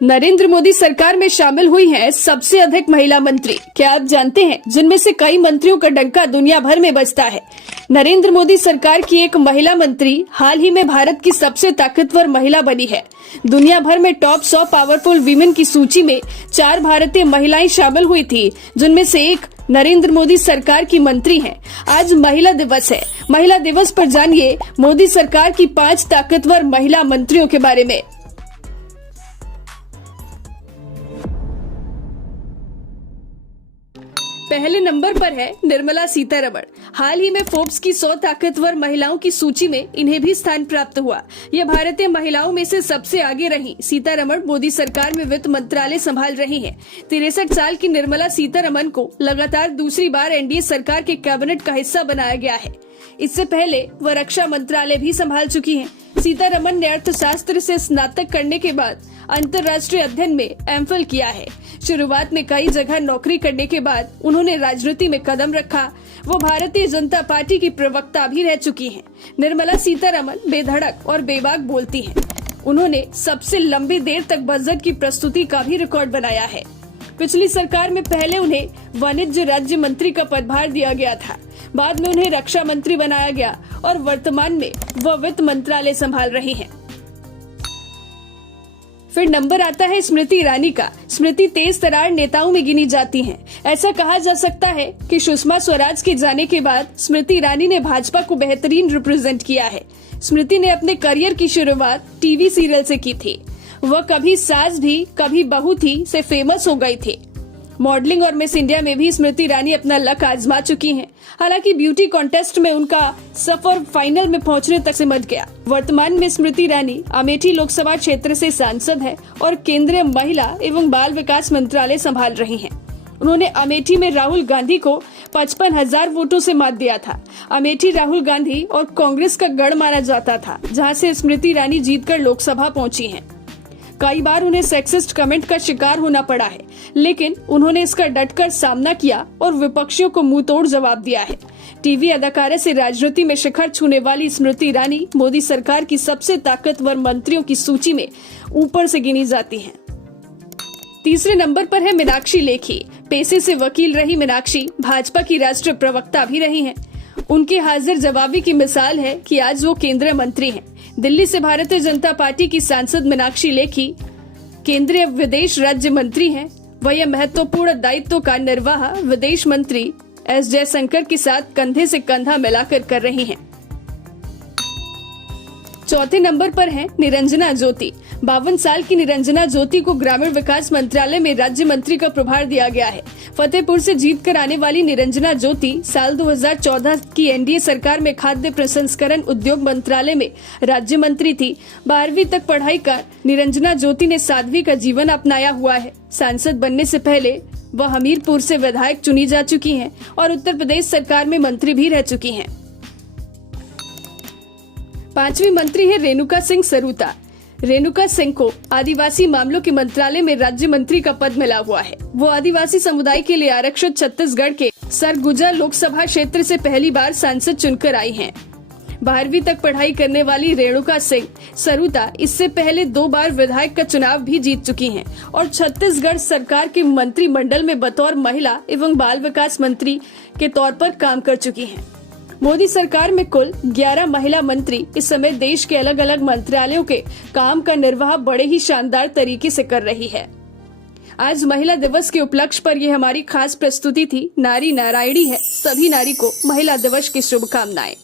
नरेंद्र मोदी सरकार में शामिल हुई हैं सबसे अधिक महिला मंत्री। क्या आप जानते हैं जिनमें से कई मंत्रियों का डंका दुनिया भर में बजता है। नरेंद्र मोदी सरकार की एक महिला मंत्री हाल ही में भारत की सबसे ताकतवर महिला बनी है। दुनिया भर में टॉप 100 पावरफुल वीमेन की सूची में 4 भारतीय महिलाएं शामिल हुई थी, जिनमें से एक नरेंद्र मोदी सरकार की मंत्री हैं। आज महिला दिवस है। महिला दिवस पर जानिए मोदी सरकार की 5 ताकतवर महिला मंत्रियों के बारे में। पहले नंबर पर है निर्मला सीतारमण। हाल ही में फोर्ब्स की 100 ताकतवर महिलाओं की सूची में इन्हें भी स्थान प्राप्त हुआ। ये भारतीय महिलाओं में से सबसे आगे रही। सीतारमण मोदी सरकार में वित्त मंत्रालय संभाल रही हैं। 63 साल की निर्मला सीतारमण को लगातार दूसरी बार एनडीए सरकार के कैबिनेट का हिस्सा बनाया गया है। इससे पहले वह रक्षा मंत्रालय भी संभाल चुकी हैं। सीतारमण ने अर्थशास्त्र से स्नातक करने के बाद अंतर्राष्ट्रीय अध्ययन में एमफिल किया है। शुरुआत में कई जगह नौकरी करने के बाद उन्होंने राजनीति में कदम रखा। वो भारतीय जनता पार्टी की प्रवक्ता भी रह चुकी हैं। निर्मला सीतारमण बेधड़क और बेबाक बोलती हैं। उन्होंने सबसे लंबी देर तक बजट की प्रस्तुति का भी रिकॉर्ड बनाया है। पिछली सरकार में पहले उन्हें वाणिज्य राज्य मंत्री का पदभार दिया गया था, बाद में उन्हें रक्षा मंत्री बनाया गया और वर्तमान में वह वित्त मंत्रालय संभाल रही हैं। फिर नंबर आता है स्मृति ईरानी का। स्मृति तेज तर्रार नेताओं में गिनी जाती हैं। ऐसा कहा जा सकता है कि सुषमा स्वराज के जाने के बाद स्मृति ईरानी ने भाजपा को बेहतरीन रिप्रेजेंट किया है। स्मृति ने अपने करियर की शुरुआत टीवी सीरियल से की थी। वह कभी सास भी कभी बहू थी से फेमस हो गई थी। मॉडलिंग और मिस इंडिया में भी स्मृति ईरानी अपना लक आजमा चुकी हैं। हालांकि ब्यूटी कॉन्टेस्ट में उनका सफर फाइनल में पहुंचने तक सिमट गया। वर्तमान में स्मृति ईरानी अमेठी लोकसभा क्षेत्र से सांसद है और केंद्रीय महिला एवं बाल विकास मंत्रालय संभाल रही हैं। उन्होंने अमेठी में राहुल गांधी को 55,000 वोटों से मात दिया था। अमेठी राहुल गांधी और कांग्रेस का गढ़ माना जाता था, जहाँ से स्मृति ईरानी जीतकर लोकसभा पहुंची हैं। कई बार उन्हें सेक्सिस्ट कमेंट का शिकार होना पड़ा है, लेकिन उन्होंने इसका डटकर सामना किया और विपक्षियों को मुंहतोड़ जवाब दिया है। टीवी अदाकारा से राजनीति में शिखर छूने वाली स्मृति ईरानी मोदी सरकार की सबसे ताकतवर मंत्रियों की सूची में ऊपर से गिनी जाती हैं। तीसरे नंबर पर है मीनाक्षी लेखी। पेशे से वकील रही मीनाक्षी भाजपा की राष्ट्रीय प्रवक्ता भी रही हैं। उनकी हाजिर जवाबी की मिसाल है कि आज वो केंद्रीय मंत्री हैं। दिल्ली से भारतीय जनता पार्टी की सांसद मीनाक्षी लेखी केंद्रीय विदेश राज्य मंत्री हैं। वह यह महत्वपूर्ण दायित्व का निर्वाह विदेश मंत्री एस जयशंकर के साथ कंधे से कंधा मिलाकर कर रही हैं। चौथे नंबर पर है निरंजना ज्योति। 52 साल की निरंजना ज्योति को ग्रामीण विकास मंत्रालय में राज्य मंत्री का प्रभार दिया गया है। फतेहपुर से जीत कर आने वाली निरंजना ज्योति साल 2014 की एनडीए सरकार में खाद्य प्रसंस्करण उद्योग मंत्रालय में राज्य मंत्री थी। 12वीं तक पढ़ाई कर निरंजना ज्योति ने साध्वी का जीवन अपनाया हुआ है। सांसद बनने से पहले वह हमीरपुर से विधायक चुनी जा चुकी हैं और उत्तर प्रदेश सरकार में मंत्री भी रह चुकी हैं। 5वीं मंत्री है रेणुका सिंह सरूता। रेणुका सिंह को आदिवासी मामलों के मंत्रालय में राज्य मंत्री का पद मिला हुआ है। वो आदिवासी समुदाय के लिए आरक्षित छत्तीसगढ़ के सरगुजा लोकसभा क्षेत्र से पहली बार सांसद चुनकर आई हैं। 12वीं तक पढ़ाई करने वाली रेणुका सिंह सरूता इससे पहले 2 बार विधायक का चुनाव भी जीत चुकी हैं और छत्तीसगढ़ सरकार के मंत्रिमंडल में बतौर महिला एवं बाल विकास मंत्री के तौर पर काम कर चुकी हैं। मोदी सरकार में कुल 11 महिला मंत्री इस समय देश के अलग अलग मंत्रालयों के काम का निर्वाह बड़े ही शानदार तरीके से कर रही है। आज महिला दिवस के उपलक्ष्य पर यह हमारी खास प्रस्तुति थी। नारी नारायणी है, सभी नारी को महिला दिवस की शुभकामनाएं।